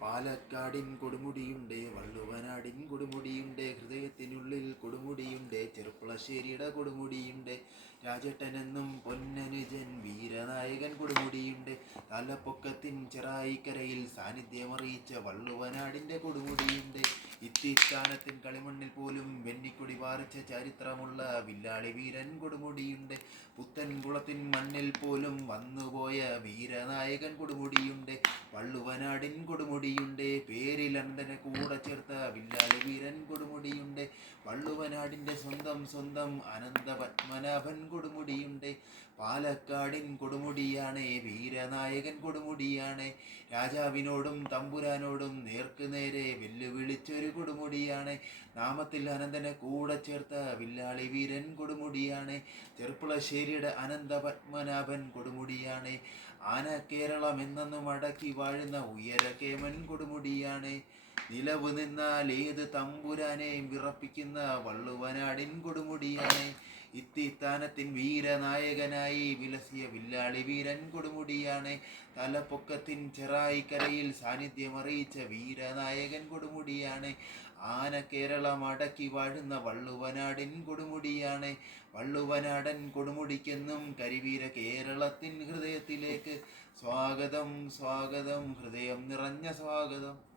പാലക്കാടിൻ കൊടുമുടിയുണ്ട് വള്ളുവനാടിൻ കൊടുമുടിയുണ്ട് ഹൃദയത്തിനുള്ളിൽ കൊടുമുടിയുണ്ട് ചെറുപ്പുളശ്ശേരിയുടെ കൊടുമുടിയുണ്ട് രാജേട്ടനെന്നും പൊന്നനുജൻ വീരനായകൻ കൊടുമുടിയുണ്ട് തലപ്പൊക്കത്തിൻ ചെറായിക്കരയിൽ സാന്നിധ്യമറിയിച്ച വള്ളുവനാടിന്റെ കൊടുമുടിയുണ്ട് ഇത്തിസ്ഥാനത്തിൻ കളിമണ്ണിൽ പോലും വെന്നിക്കൊടി പാറിച്ച ചരിത്രമുള്ള വില്ലാളി വീരൻ കൊടുമുടിയുണ്ട് പുത്തൻകുളത്തിൻ മണ്ണിൽ പോലും വന്നുപോയ വീരനായകൻ കൊടുമുടിയുണ്ട് വള്ളുവനാടിൻ കൊടുമുടിയുണ്ട്. പേരിൽ അനന്തനെ കൂടെ ചേർത്ത വില്ലാളി വീരൻ കൊടുമുടിയുണ്ട്. വള്ളുവനാടിന്റെ സ്വന്തം സ്വന്തം അനന്ത പത്മനാഭൻ കൊടുമുടിയുണ്ട്. പാലക്കാടിൻ കൊടുമുടിയാണ് വീരനായകൻ കൊടുമുടിയാണ്. രാജാവിനോടും തമ്പുരാനോടും നേർക്ക് നേരെ വെല്ലുവിളിച്ചൊരു കൊടുമുടിയാണ്. നാമത്തിൽ അനന്തനെ കൂടെ ചേർത്ത വില്ലാളി വീരൻ കൊടുമുടിയാണ്. ചെറുപ്പുളശ്ശേരിയുടെ അനന്ത പത്മനാഭൻ കൊടുമുടിയാണ്. ആന കേരളം എന്നെന്നും അടക്കി വാഴുന്ന ഉയര കേമൻ കൊടുമുടിയാണ്. നിലവ് നിന്നാൽ ഏത് തമ്പുരാനെയും വിറപ്പിക്കുന്ന വള്ളുവനാടിൻ കൊടുമുടിയാണ്. ഇത്തിത്താനത്തിൻ വീരനായകനായി വിലസിയ വില്ലാളി വീരൻ കൊടുമുടിയാണ്. തലപ്പൊക്കത്തിൻ ചെറായിക്കരയിൽ സാന്നിധ്യമറിയിച്ച വീരനായകൻ കൊടുമുടിയാണ്. ആന കേരളം അടക്കി വാഴുന്ന വള്ളുവനാടിൻ കൊടുമുടിയാണ്. വള്ളുവനാടൻ കൊടുമുടിക്കെന്നും കരിവീര കേരളത്തിൻ ഹൃദയത്തിലേക്ക് സ്വാഗതം സ്വാഗതം ഹൃദയം നിറഞ്ഞ സ്വാഗതം.